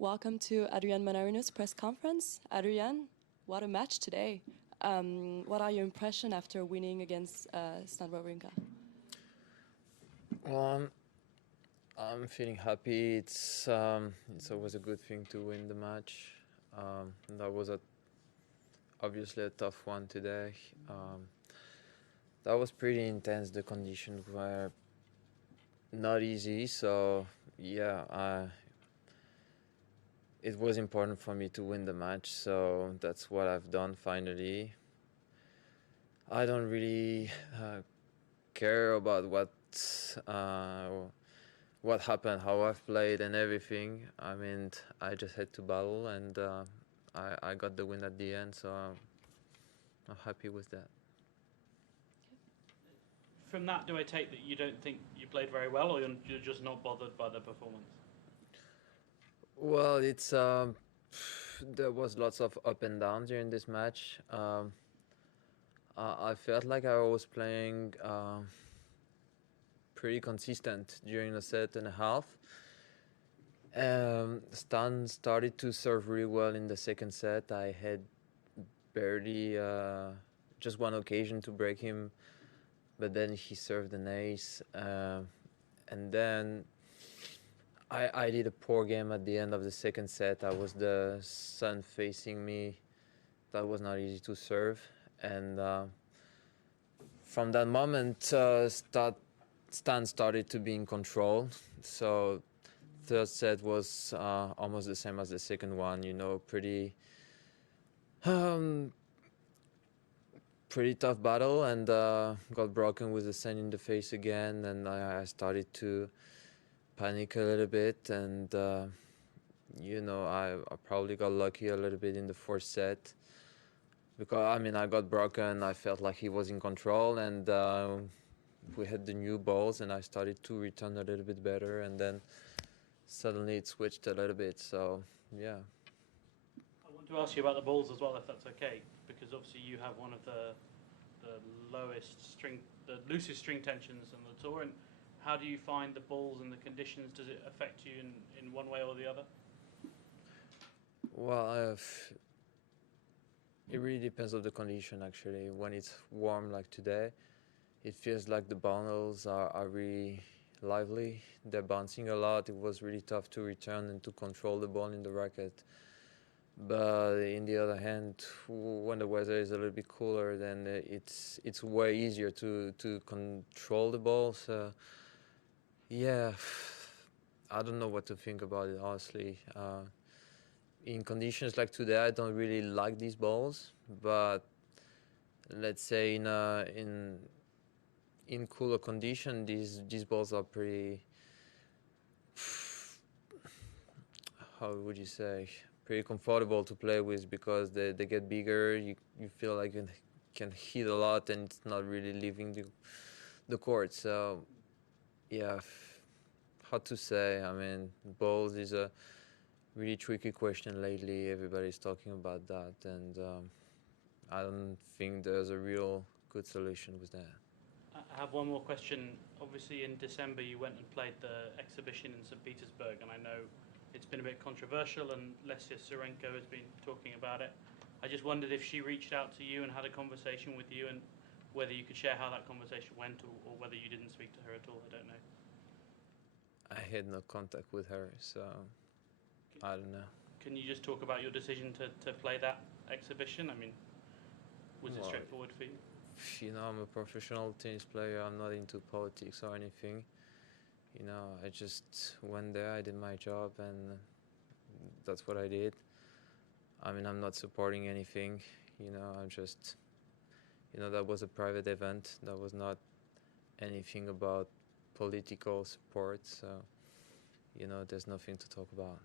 Welcome to Adrian Mannarino's press conference. Adrian, what a match today. What are your impressions after winning against Stan Wawrinka? Well, I'm feeling happy. It's always a good thing to win the match. That was obviously a tough one today. That was pretty intense. The conditions were not easy, so yeah, it was important for me to win the match. So that's what I've done finally. I don't really care about what happened, how I've played, and everything. I mean, I just had to battle, and I got the win at the end, so I'm happy with that. From that, do I take that you don't think you played very well, or you're just not bothered by the performance? Well, it's there was lots of up and down during this match. I felt like I was playing pretty consistent during a set and a half. Stan started to serve really well in the second set. I had barely just one occasion to break him, but then he served an ace, and then I did a poor game at the end of the second set. I was the sun facing me. That was not easy to serve, and from that moment, Stan started to be in control. So third set was almost the same as the second one. You know, pretty tough battle, and got broken with the sun in the face again, and I started to panic a little bit, and you know, I probably got lucky a little bit in the fourth set, because I mean, I got broken. I felt like he was in control, and we had the new balls, and I started to return a little bit better, and then suddenly it switched a little bit. So yeah. I want to ask you about the balls as well, if that's okay, because obviously you have one of the loosest string tensions on the tour. And how do you find the balls and the conditions? Does it affect you in one way or the other? Well, it really depends on the condition, actually. When it's warm like today, it feels like the bundles are really lively. They're bouncing a lot. It was really tough to return and to control the ball in the racket. But in the other hand, when the weather is a little bit cooler, then it's way easier to control the ball. So yeah, I don't know what to think about it, honestly. In conditions like today, I don't really like these balls, but let's say in cooler condition, these balls are pretty, how would you say, pretty comfortable to play with, because they get bigger. You feel like you can hit a lot, and it's not really leaving the court. So yeah, hard to say. I mean, balls is a really tricky question lately. Everybody's talking about that, and I don't think there's a real good solution with that. I have one more question. Obviously, in December, you went and played the exhibition in St. Petersburg, and I know it's been a bit controversial, and Aryna Sabalenka has been talking about it. I just wondered if she reached out to you and had a conversation with you, and whether you could share how that conversation went, or whether you didn't speak to her at all. I don't know. I had no contact with her, so I don't know. Can you just talk about your decision to play that exhibition? I mean, was it straightforward for you? You know, I'm a professional tennis player. I'm not into politics or anything. You know, I just went there, I did my job, and that's what I did. I mean, I'm not supporting anything. You know, I'm just, you know, that was a private event. That was not anything about political support. So, you know, there's nothing to talk about.